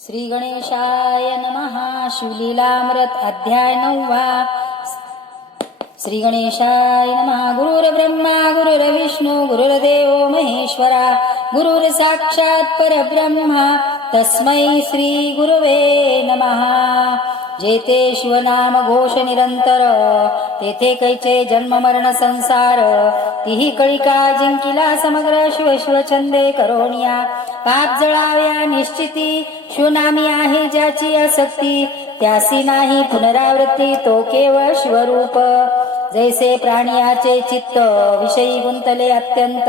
श्री गणेशाय नमः. शिवलीलामृत अध्याय 9. श्री गणेशाय नमः. गुरुर्ब्रह्मा गुरुर्विष्णू गुरुर्देव महेश्वरा गुरुर् साक्षात् परब्रह्मा तस्मै श्री गुरवे नमः. जेते शिवनाम घोष निरंतर तेथे कैचे जन्म मरण संसार. तिही कळिका जिंकिला समग्र शिव शिव छंदे करोनिया. पाप जळाव्या निश्चिती शिवनामी आहे ज्याची आसक्ती. त्यासी नाही पुनरावृत्ती तो केवळ शिवरूप. जैसे प्राणियाचे चित्त विषयी गुंतले अत्यंत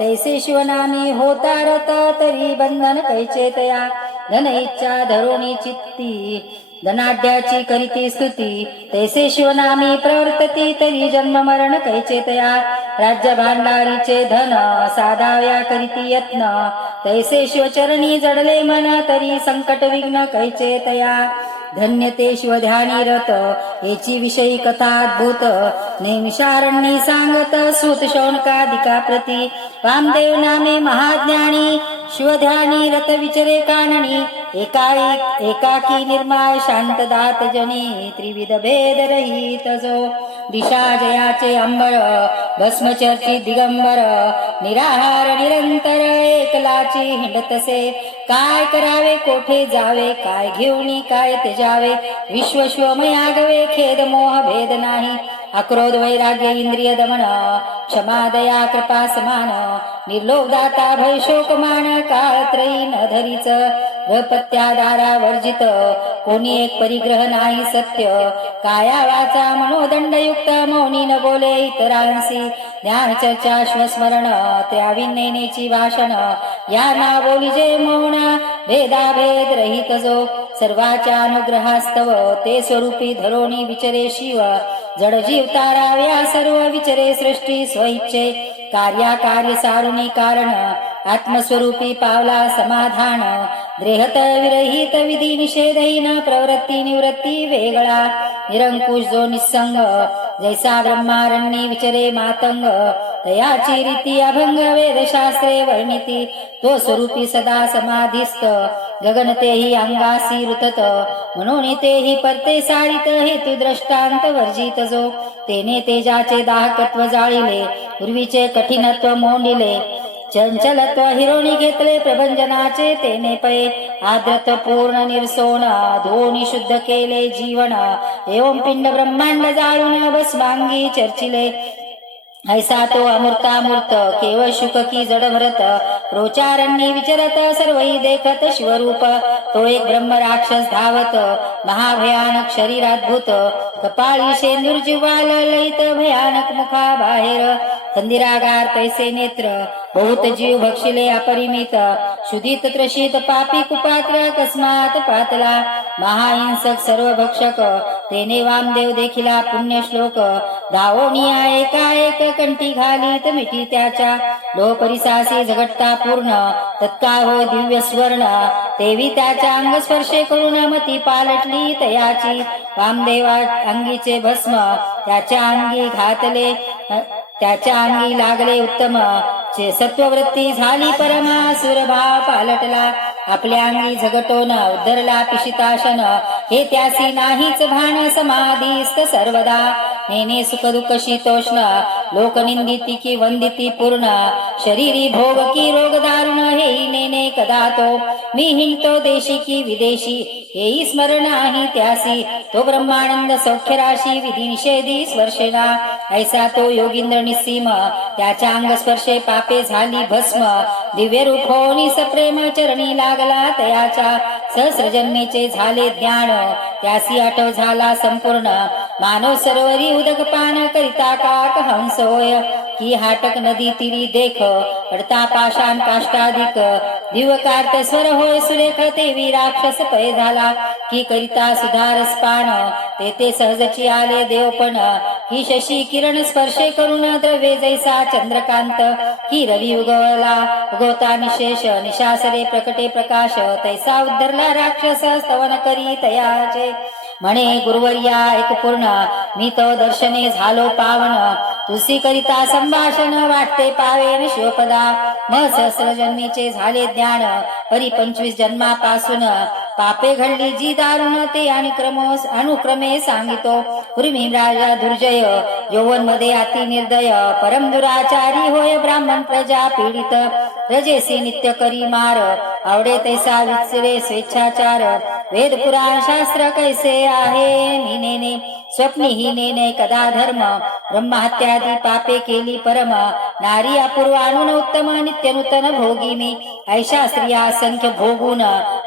तैसे शिवनामी होता रत तरी बंधन कैचे तया. धन इच्छा धरोणी चित्ती धनाढ्याची करीती स्तुती तैसे शिवनामी प्रवर्तती तरी जन्म मरण कैचे तया. राज्य भांडारीचे धन साधाव्या करीती यत्न तैसे शिवचरणी जडले मन तरी संकट विघ्न कैचे तया. धन्य ते शिवध्यानी रत याची विषयी कथा अद्भुत नेमिषारण्यी सांगत सूत शौनकादिका प्रती. वामदेव नामे महाज्ञानी शिवध्यानी रत विचरे काननी. एकाकी निर्माय शांत दात जनी त्रिविध भेद रहित जो. दिशा जयाचे अंबर भस्मचर्ची दिगंबर निराहार निरंतर एकलाची हिंडतसे. काय करावे कोठे जावे काय घेऊनी काय त्याजावे. विश्व शिवमयागवे खेद मोह भेद नाही. अक्रोध वैराग्य इंद्रिय दमन क्षमा दया कृपा समान. निर्लोभ दाता भय शोक मान काळत्रयी न धरीच. रपत्यादारा वर्जित कोणी एक परिग्रह नाही सत्य. काया वाचा मनोदंडयुक्त मौनी न बोले इतरांसी. ज्ञान चर्चा श्वस्मरण त्याविनेची भाषण या ना बोली जे मौन भेदाभेद रहित जो. सर्वाच्या अनुग्रहास्तव ते स्वरूपी धरोणी विचरे शिव. जड जीव ताराव्या सर्व विचरे सृष्टी स्वइच्छे. कार्य सारुणी कारण आत्मस्वरूपी पावला समाधान. द्रेहत विरहित विधी निषेधहीन प्रवृत्ती निवृत्ती वेगळा. निरंकुश जो निसंग जैसा ब्रह्मारण्ये विचरे मातंग. तयाची रीती अभंग वेदशास्त्रे वर्णिती. तो स्वरूपी सदा समाधिस्थ गगन तेही अंगासी रुतत. म्हणून तेही परते सारित हेतु दृष्टांत वर्जित जो. तेने तेजाचे दाहकत्व जाळिले पूर्वीचे कठीणत्व मोंडिले. चंचलत्व हिरोणी घेतले प्रभंजनाचे तेने पै. आद्रत्व पूर्ण निरसोण धोनी शुद्ध केले जीवन. एवं पिंड ब्रह्मांड जाळून भस्मांगी चर्चिले. ऐसा तो अमूर्तामूर्त केवळ शुक की जड भरत. रोचारण्यी विचरत सर्वही देखत शिवरूप. तो एक ब्रह्म राक्षस धावत महाभयानक शरीराद्भुत. कपाळी शेंदूरजिव्हा ललित भयानक मुखा बाहेर. कंदिरागार तैसे नेत्र बहुत जीव भक्षिले अपरिमित. शुदित त्रशित पापी कुपात्र अकस्मात पातला. महाहिंसक सर्व भक्षक तेने वामदेव देखिला पुण्य श्लोक. धावोनिया एकाएक कंठी घालीत मिठी त्याच्या. लोपरिसासी झगटता पूर्ण तत्काळ होय दिव्य स्वर्ण. तेवी त्याच्या अंग स्पर्शे करून मती पालटली तयाची. वामदेवा अंगीचे भस्म त्याच्या अंगी घातले त्याच्या अंगी लागले उत्तम. सत्ववृत्ती झाली परमा सुरभाव पालटला. आपल्या अंगी झगटोन उद्धरला पिशिताशन. हे त्यासी नाहीच भान समाधीस्त सर्वदा. नेने सुख दुःख शीतोष्ण लोकनिंदिती की वंदिती पूर्ण. शरीरी भोग की रोग दारुण हेही नेने कदा तो. मी हिंडतो देशी की विदेशी हेही स्मरण आहे त्यासी. तो ब्रह्मानंद सौख्य राशी विधी निषेधी स्पर्शेना. ऐसा तो योगींद्र निस्सीम त्याच्या अंग स्पर्शे पापे झाली भस्म. दिव्य रूप होनी सप्रेम चरणी लागला तयाच्या. सहस्रजन्मेचे झाले ज्ञान त्यासी आठव झाला संपूर्ण. मानव सरोवरी उदक पान करिता काक हंस होय. की हाटक नदी तिरी देख पडता पाषाण काष्टाधिक. दिवकार्त स्वर होय सुरेख तेवी राक्षस पय झाला. की करिता सुधारस पान तेथे सहजची आले देवपण. की शशी किरण स्पर्शे करून द्रव्ये जैसा चंद्रकांत. की रवी उगवता निशेष निशासरे प्रकटे प्रकाश. तैसा उद्धरला राक्षस स्तवन करी तयाचे. म्हणे गुरुवर्या एक पूर्ण मी तो दर्शने झालो पावन. तुलसी करिता संभाषण वाटते पावेन शिवपदा मग सहस्र जन्मीचे झाले ज्ञान परी 25 जन्मापासून पापे घडली जी दारुण ते अनुक्रमे सांगितो पूर्वी राजा दुर्जय यौवन मध्ये अति निर्दय परम दुराचारी होय ब्राह्मण प्रजा पीडित रजेसी नित्य करी मार आवडे तैसा विचरे स्वेच्छाचार वेद पुराण शास्त्र कैसे आहे मीनेने स्वप्नी ही नेने कदा धर्म ब्रह्महत्यादी पापे केली परम नारी अपूर्वानुन उत्तम नित्य नूतन भोगी मी ऐशा स्त्रिया संख्य भोगून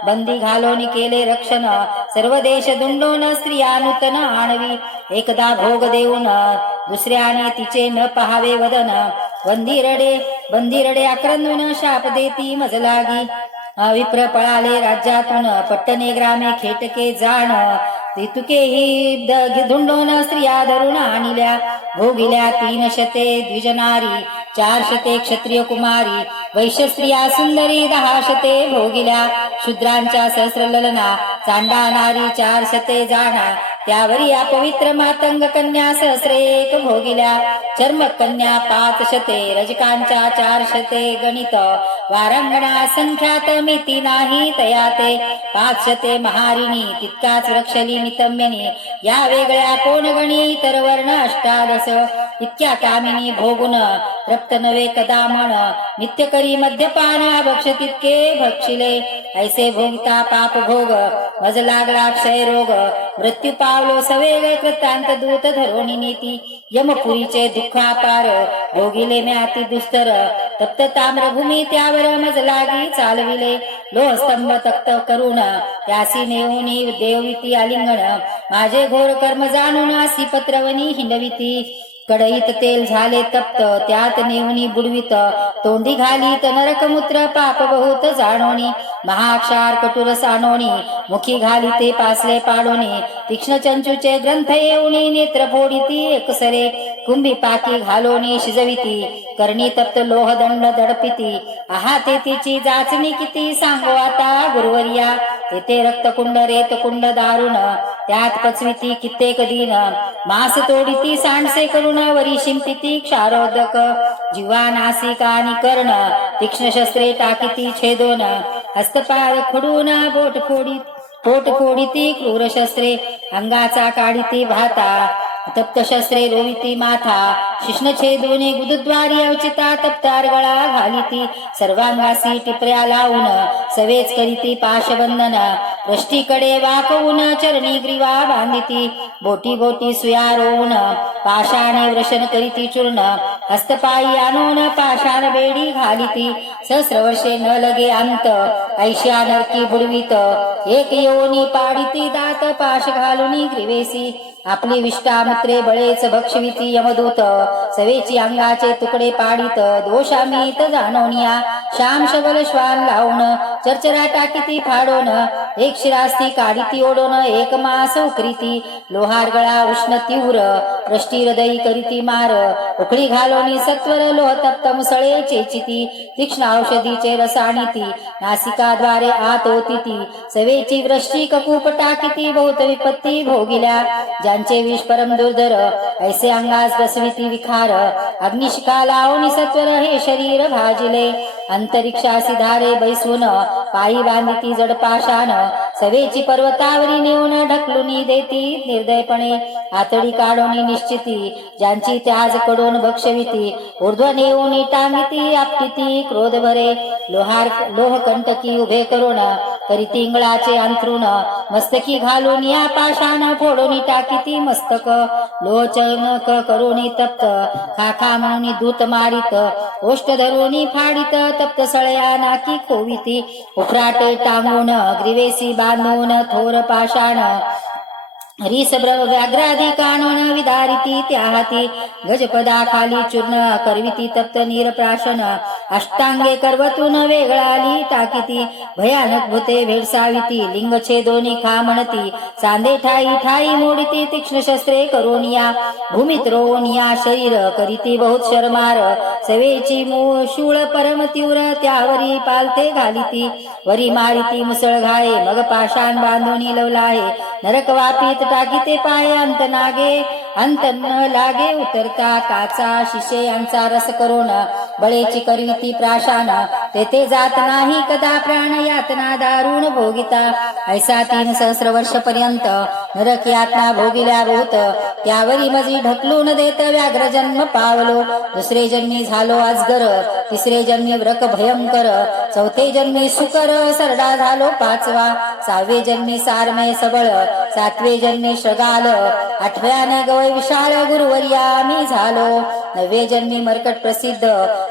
बंदी घालोनी केले रक्षण सर्व देश दुंडोन स्त्रिया नूतन आणवी एकदा भोग देऊन दुसऱ्याने तिचे न पहावे वदन बंदी रडे आक्रंदून शाप देती मज लागी विप्र पळाले राज्यातून पट्टणे ग्रामे खेटके जाण तुकेही धुंडोन स्त्रिया धरून आणिल्या भोगिल्या 300 द्विजनारी 400 क्षत्रिय कुमारी वैश्य स्त्रिया सुंदरी 1000 भोगिल्या शूद्रांच्या सहस्र ललना चांडा नारी 400 जाणा त्यावरी अपवित्र मातंग कन्या सहस्रे एक भोगिल्या चर्म कन्या 500 रजकांच्या 400 गणित वारंगणा संख्यात मिती नाही तयाते 500 महारिणी तितकाच वृक्षली नितम्यनी या वेगळ्या कोण गणी तर वर्ण 18 इतक्या कामिनी भोगुन रक्त नवे कदा म्हण नित्य करी मद्यपान भक्ष तितके भक्षिले ऐसे भोगता पाप भोग मज लागला क्षय रोग मृत्यू पावलो सवेग कृतांत दूत धरोणी नेती यमपुरीचे दुःखापार भोगिले म्याती दुस्तर तप्त ताम्रभूमी त्यावर मज लागी चालविले लोहस्तंभ तक्त करून त्यासी नेऊनी देवविती आलिंगण माझे घोर कर्म जाणून आसी पत्रवनी हिंडविती कडईत तेल झाले तप्त त्यात नेऊनी बुडवित तोंडी घालीत नरकमूत्र पाप बहुत जाणोनी महाक्षार कटुर साणोनी मुखी घालीते पासले पाडोनी तीक्ष्ण चंचूचे ग्रंथ येऊनी नेत्र फोडिती एकसरे कुंभी पाकी घालोनी शिजविती करणी तप्त लोहदंड दडपिती आहा ते तिची जाचणी किती सांगो आता गुरुवर्या तेथे रक्तकुंड रेतकुंड दारुण त्यात पचविती कित्येक दिन मास तोडिती सांडसे करून वरी शिंपिती क्षारोदक जीवा नासिका आणि कर्ण तीक्ष्ण शस्त्रे टाकीती छेदोन हस्तपाद खुडून पोट फोडिती क्रूर शस्त्रे अंगाचा काढिती भाता तप्त शस्त्रे रोविती माथा शिष्ण छेदोने गुदद्वारी अवचिता तप्तार गळा घालिती सर्वांगासी टिपऱ्या लावून सवेच करीती पाशबंधन रष्टीकडे वाकवून चरणी ग्रीवा बांधिती बोटी बोटी सुया रोवून पाशाने व्रशन करीती चूर्ण हस्तपायी आणून पाषाण बेडी घालिती सहस्र वर्षे न लगे अंत ऐश्या नरकी बुडवीत एक योनी पाडिती दात पाश घालुनी ग्रीवेसी आपली विष्टामुत्रे बळेच भक्षविती यमदूत सवेची अंगाचे तुकडे पाडित दोषामीत जाणवनिया श्याम शबल श्वान लावून चरचरा टाकीती फाडोन एक शिरास्ती काढिती ओढोन एक मास उकरीती लोहार गळा उष्ण तीव्र रष्टी हृदयी करीती मार उकळी घालोनी सत्वर लोह तप्त मुसळे चेचिती तीक्ष्ण औषधीचे रसाणीती नासिकाद्वारे आत ओतिती सवेची वृष्टी ककूप टाकीती बहुत विपत्ती भोगिल्या ज्यांचे विष परम दुर्धर ऐसे अंगास बसविती विखार अग्निशिखा लावणी सत्वर हे शरीर भाजिले अंतरिक्षासी धारे बैसून पायी बांधिती जडपाशान सवेची पर्वतावरी नेऊन ढकलुनी देती निर्दयपणे आतडी काढोनी निश्चिती ज्यांची त्याज कडून भक्षविती ऊर्ध्व नेऊनी टांगिती आपटिती क्रोध भरे लोहकंटकी उभे करून करीती इंगळाचे अंथरुण मस्तकी घालून या पाशान फोडोनी टाकीती मस्तक लोचनक करोनी तप्त खाखा म्हणून दूत मारित ओष्ट धरोनी फाडित तप्त सळया नाकी खोविती उफराटे टांगून ग्रीवेसी बांधून थोर पाषाण हरिसब्रव व्याघ्रादी कानोन विदारिती त्या हाती गजपदा खाली चूर्ण करविती तप्त नीरप्राशन अष्टांगे करवतून वेगळाली टाकीती भयानक भूते भेडसाविती लिंग छेदोनी खा म्हणती सांदे ठाई ठाई मोडिती तीक्ष्ण शस्त्रे करोनिया भूमित रोनिया शरीर करीती बहुत शरमार सवेची शूळ परम तीव्र त्यावरी पालते घालिती वरी मारिती मुसळ घाये मग पाषाण बांधोनी लवलाहे नरक वापीत टाकीते पाय अंत नागे अंत न लागे उतरता काचा शिशे यांचा रस करून बळेची करविती प्राशान तेथे जात नाही कदा प्राण यातना दारुण भोगिता ऐसा 3 सहस्र वर्ष पर्यंत नरक यातना भोगिल्या बहुत त्यावरी मजी ढकलून देत व्याघ्र जन्म पावलो दुसरे जन्मी झालो अजगर तिसरे जन्मी व्रक भयंकर चौथे जन्मी सुकर सरडा झालो 5वा 6वे जन्मी सारमय सबळ 7वे जन्मी श्रगाल 8व्याने गवय विशाळ गुरुवर्या मी झालो 9वे जन्मी मरकट प्रसिद्ध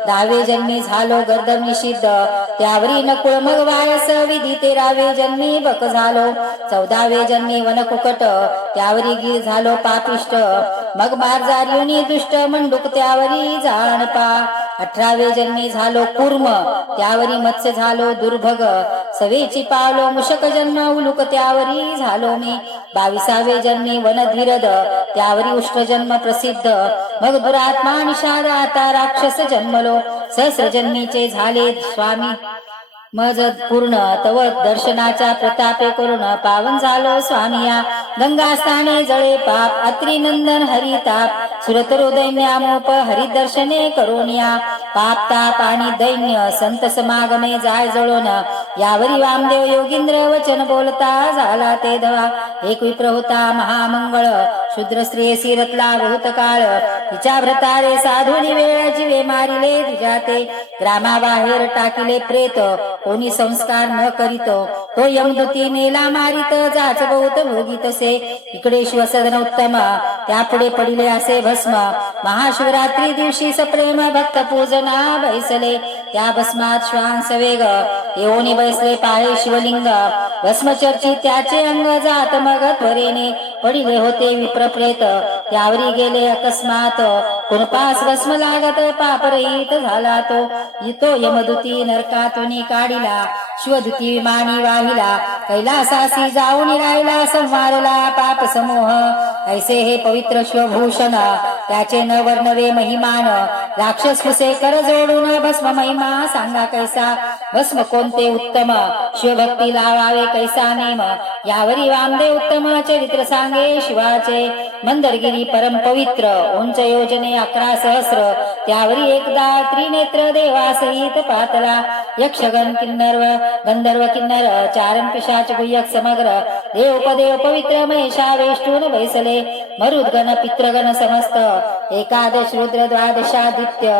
10वे जन्मी झालो गर्दम निषिद्ध त्यावरी नकुळ मग वायस विधी 13वे जन्मी बक झालो 14वे जन्मी वनकुकट त्यावरी गीर झालो पापिष्ट मग मार्जार्युनी दुष्ट मंडूक त्यावरी जाणपा 18वे जन्मी झालो कूर्म त्यावरी मत्स्य झालो दुर्भग सवेची पावलो मुषक जन्म उलुक त्यावरी झालो मी 22वे जन्मी वनधीरद त्यावरी उष्ट जन्म प्रसिद्ध मग दुरात्मा निषाद आता राक्षस जन्मलो सहस्र जन्मीचे झाले स्वामी मज पूर्ण तव दर्शनाच्या प्रतापे करून पावन झालो स्वामिया गंगा स्थाने जळे पाप अत्री नंदन हरिताप सुरतरो दैन्यामोप हरिदर्शने करोनिया पाप ताप आणि दैन्य संत समागमे जाय जळोन यावरी वामदेव योगींद्र वचन बोलता झाला ते धवा एक विप्र होता महामंगळ शूद्र श्रेयसी रतला बहुत काळ तिच्या व्रतारे साधुनी वेळ जीवे मारिले तिजाते ग्रामाबाहेर टाकिले प्रेत कोणी संस्कार न करीत तो यमदूती नेला मारित जाच बहुत भोगीतसे इकडे शिवसदन उत्तम त्यापुढे पडिले असे भस्म महाशिवरात्री दिवशी सप्रेम भक्त पूजना बैसले त्या भस्मात श्वास वेग येऊनी बैसले पाहे शिवलिंग भस्म चर्ची त्याचे अंग जात मग त्वरेने पडिले होते विप्रप्रेत त्यावरी गेले अकस्मात कुणपास भस्म लागत पापरहित झाला तो यमदूती नरकातून काढिला शिवदूती विमानी वाहिला कैलासासी जाऊन राहिला संवारला पाप समूह ऐसे हे पवित्र शिवभूषण त्याचे न वर्णवे महिमान राक्षस कुसे कर जोडून भस्म महिमा सांगा कैसा भस्म कोणते उत्तम शिवभक्ती लावावे कैसा नेम यावरी वामदेव उत्तम चरित्र सांगे शिवाचे मंदरगिरी परम पवित्र उंच योजने 11 सहस्र त्यावरी एकदा त्रिनेत्र देवासहित पातला यक्षगण किन्नर गंधर्व किन्नर चारण पिशाच गुह्यक समग्र देवपदेव पवित्र महेशा वेष्टून बैसले मरुद्गण पितृगण समस्त एकादश रुद्र द्वादशादित्य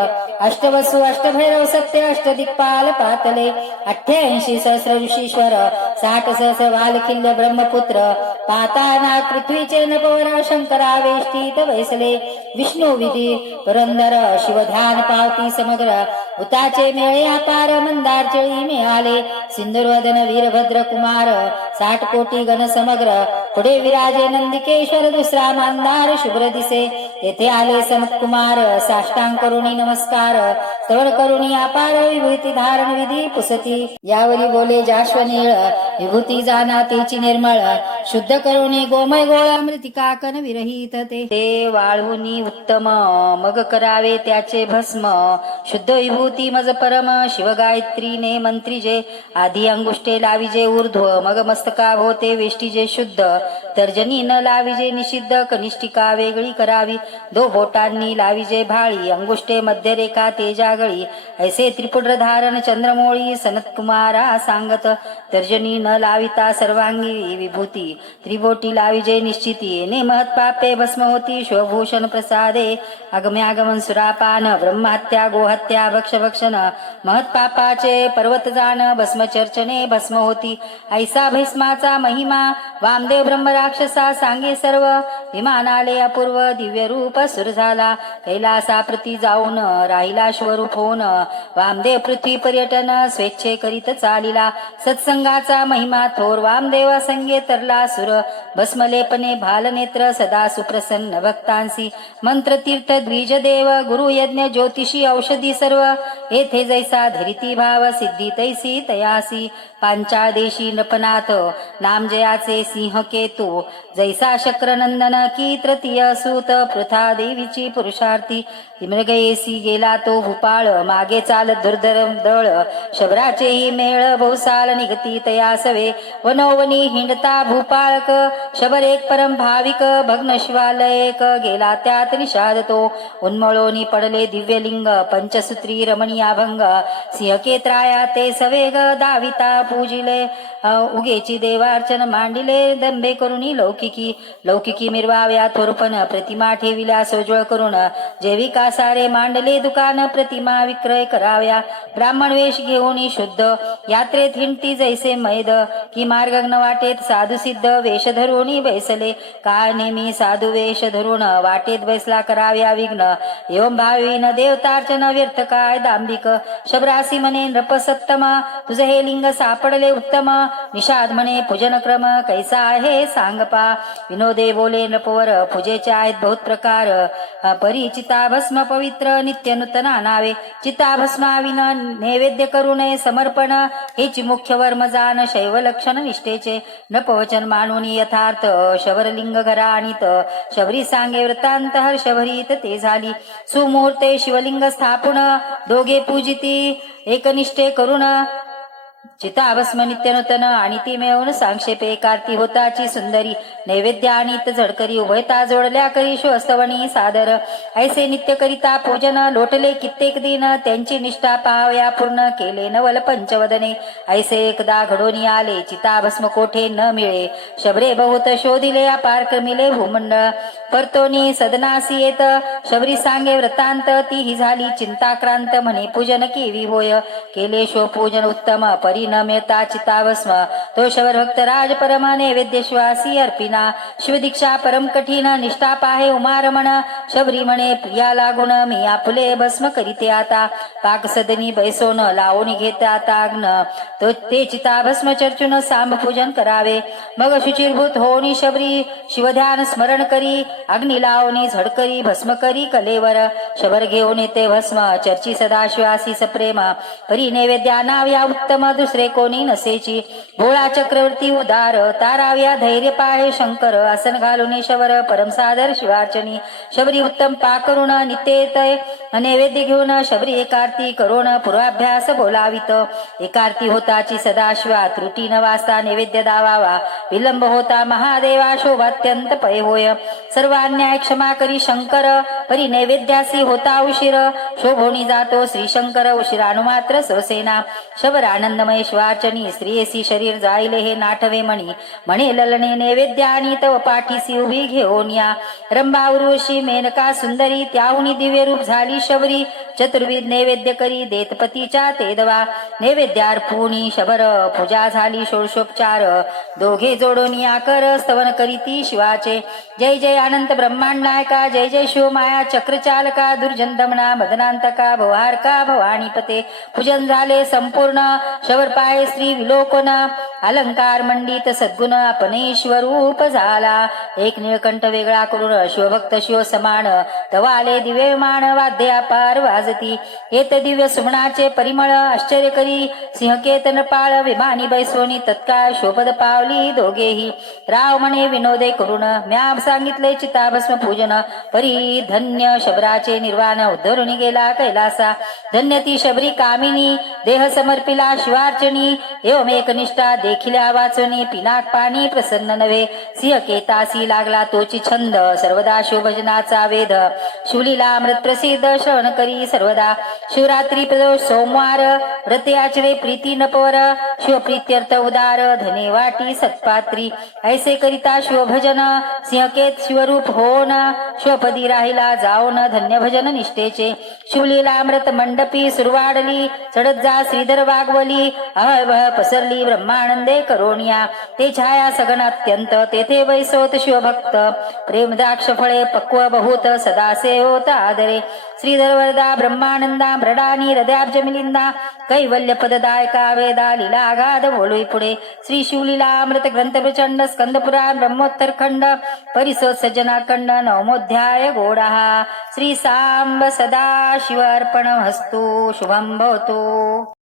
अष्टवसु अष्टभैरव सत्य अष्टदिक्पाल पातले 88 सहस्र ऋषीश्वर 60 सहस्र वालखिल्य ब्रह्मपुत्र पाताना पृथ्वीचे नपवर शंकरा वेष्टीत बैसले विष्णू विधी पुरंदर शिवध्यान पावती समग्र भूताचे मेळे अपार मंदार चळी मिळाले सिंधुर्वदन वीरभद्र कुमार 60 कोटी गण समग्र पुढे विराजे नंदिकेश्वर दुसरा मंदार शुभ्र दिसे तेथे आले सनत कुमार साष्टांग करुणी नमस्कार स्तवन करुणी अपार विभूती धारण विधी पुसती यावरी बोले जाश्वनीळ विभूती जाना तेची निर्मळ शुद्ध करुणी गोमय गोळा मृतिका कन विरहित ते वाळवुनी उत्तम मग करावे त्याचे भस्म शुद्ध विभूती मज परम शिवगायत्रीने मंत्रीजे आधी अंगुष्टे लाविजे ऊर्ध्व मग मस्तका होते वेष्टीजे शुद्ध तर्जनी न लाविजे निषिद्ध कनिष्ठिका वेगळी करावी 2 बोटांनी लाविजे भाळी अंगुष्टे मध्यरेखा तेजागळी ऐसे त्रिपुत्र धारण चंद्रमोळी सनत कुमारा सांगत तर्जनी न लाविता सर्वांगी विभूती त्रिबोटी लाविजे निश्चिती ने महत पापे भस्म होती शिवभूषण प्रसादे आगम्यागमन सुरापान ब्रह्महत्या गोहत्या भक्षभक्षण महत पापाचे पर्वत जाण भस्म चर्चने भस्म होती ऐसा भस्माचा महिमा वामदेव ब्रह्म राक्षसा सांगे सर्व विमानाले अपूर्व दिव्य रूप सुर झाला कैलासा प्रती जाऊन राहिला शिवरूप होऊन वामदेव पृथ्वी पर्यटन स्वेच्छे करीत चालिला सत्संगाचा महिमा थोर वामदेव संगे तरला सुर भस्मलेपने भालनेत्र सदा सुप्रसन्न भक्तांसी मंत्र तीर्थ द्विज देव गुरु यज्ञ ज्योतिषी औषधी सर्व येथे जैसा धरिती भाव सिद्धी तैसी तयासी पांचाळ देशी नृपनाथ नाम जयाचे सिंह केतू जैसा शक्रनंदन की तृतीय सूत पृथा देवीची पुरुषार्थी मृगयेसी गेला तो भूपाळ मागे चालत दुर्धर दळ शबराचेही मेळ बहुसाल निगती तयासवे वनोवनी हिंडता भूपाळक शबर एक परम भाविक भग्न शिवालयक गेला त्यात निषाद तो उन्मळोनी पडले दिव्यलिंग पंचसूत्री रमणीया भंग सिंहकेत्राया ते सवेग दाविता पूजिले उगेची देवार्चन मांडिले दंबे करुणी लौकिकी मिरवाव्या थोरपण प्रतिमा ठेविल्या सोजवळ करून जैविका सारे मांडले दुकान प्रतिमा विक्रय कराव्या ब्राह्मण वेश घेऊन शुद्ध यात्रेत हिंडती जैसे मैद की मार्गग्न वाटेत साधू सिद्ध वेश धरून बैसले काय नेहमी साधू वेश धरून वाटेत बैसला कराव्या विघ्न एवं भावीन देवतार्चन व्यर्थ काय दांभिक शबरासी म्हणे नृपसत्तम तुझे हे लिंग सापडले उत्तम निषाद म्हणे पूजन क्रम कैसा आहे सांगपा विनोदे बोले नृपवर पूजेचे आहेत बहुत प्रकार परिचिता भस्म पवित्र नित्य नूतना नावे चिता भस्माविन नैवेद्य करू नये समर्पण हेची मुख्य वर्म जान शैव लक्षण निष्ठेचे नपवचन मानून यथार्थ शबरलिंग घरा आणीत शबरी सांगे वृत्तांत हर्षभरीत ते झाली सुमुहूर्ते शिवलिंग स्थापन दोघे पूजिती एकनिष्ठे करुण चिताभस्म नित्यनूतन आणि ती मिळवून सांक्षेपे कार्ती होताची सुंदरी नैवेद्य आणीत झडकरी उभयता जोडल्या करी श्वस्तवणी सादर ऐसे नित्य करिता पूजन लोटले कित्येक दिन त्यांची निष्ठा पाहाव्या पूर्ण केले नवल पंचवदने ऐसे एकदा घडोनी आले चिताभस्म कोठे न मिळे शबरे बहुत शोधिले अपार क्रमिले भूमंडळ परतोनी सदनासी येत शबरी सांगे वृत्तांत ती ही झाली चिंताक्रांत म्हणे पूजन केवी होय केले शो पूजन उत्तम परी न मिळता चिताभस्म तो शबर भक्त राज परमा नैवेद्य श्वासी अर्पिना शिवदीक्षा परम कठीण निष्ठा पाहे उमारमण शबरी म्हणे प्रिया लागून मी आपुले भस्म करीते आता पाक सदनी बैसोन लावून घेता आता अग्न तो ते चिताभस्म चर्चून सांब पूजन करावे मग शुचिरभूत होनी शबरी शिवध्यान स्मरण करी अग्नी लावणी झडकरी भस्म करी कलेवर शबर घेऊन येते भस्म चर्ची सदाशिवासी सप्रेम परी नैवेद्या नाव्या उत्तम दुसरे कोणी नसेची भोळा चक्रवर्ती उदार ताराव्या धैर्य पाहे शंकर आसन घालून शबर परमसादर शिवार्चनी शबरी उत्तम पाकरुण नित्येतय नैवेद्य घेऊन शबरी एकार्ती करुण पूर्वाभ्यास बोलावित एकार्ती होताची सदाशिवा त्रुटी न वाचता नैवेद्य दावावा विलंब होता महादेवा शोभात्यंत पय होय सर्वान्याय क्षमा करी शंकर परी नैवेद्यासी होता उशीर शोभोनी जातो श्री शंकर उशिरानु मात्र ससेना शबर आनंदमय शिवार्चनी स्त्रियेसी शरीर जाईले हे नाठवे म्हणे ललणे नैवेद्यानी तव पाठीसी उभी घेऊन या रंभा उर्वशी मेनका सुंदरी त्याहुनी दिव्य रूप झाली शबरी चतुर्विध नैवेद्य करी देतपतीच्या तेदवा नैवेद्यार्पुनी शबर पूजा झाली षोडशोपचार दोघे जोडून आकर स्तवन करीती शिवाचे जय जय अनंत ब्रह्मांड नायका जय जय शिव माया चक्रचालका दुर्जन दमना मदनांतका भवारका भवानीपते पूजन झाले संपूर्ण शबर पाय श्री विलोकन अलंकार मंडित सद्गुण आपणे शिवरूप झाला एक निळकंठ वेगळा करून शिवभक्त शिव समान तवा आले दिव्य विमान वाद्य अपार वाजती येत दिव्य सुमनाचे परिमळ आश्चर्य करी सिंहकेतन पाळ विमानी बैसोनी तत्काळ शोभद पावली दोघेही राव म्हणे विनोदे करून म्या सांगितले चिताभस्म पूजन परी धन्य शबराचे निर्वाण उद्धरून गेला कैलासा धन्य ती शबरी कामिनी देह समर्पिला शिवार्चनी एवं एकनिष्ठा देखिल्या वाचनी पिनाक पाणी प्रसन्न नव्हे सिंहकेतासी लागला तोची छंद सर्वदा शिवभजनाचा वेद शिवलीला अमृत प्रसिद्ध श्रवण करी सर्वदा शिवरात्री प्रदोष सोमवार व्रते आचरे प्रीती नपवर शिवप्रीत्यर्थ उदार धने वाटी सत्पात्री ऐसे करिता शिवभजन सिंहकेत शिवरूप होन शिवपदी राहिला जाऊन धन्य भजन निष्ठेचे शिवलीला अमृत मंडपी सुरवाडली चढत जा श्रीधर वागवली अहळ पसरली ब्रह्मानंदे करोनिया ते छाया सगन अत्यंत तेथे बैसोत शिवभक्त प्रेम द्राक्ष फळे पक्व बहुत सदा सेवत आदरे श्रीधर वरदा ब्रह्मानंदा ब्रडानी हृदयाब्ज मिलिंदा कैवल्य पददायका वेदा लीला आगाध बोलवी पुढे श्री शिवलीला अमृत ग्रंथ प्रचंड स्कंद पुराण ब्रह्मोत्तर खंड परिसोत सज्जनाखंड नवमोध्याय गोडा श्री सांब सदा शिव अर्पणमस्तु शुभं भवतु।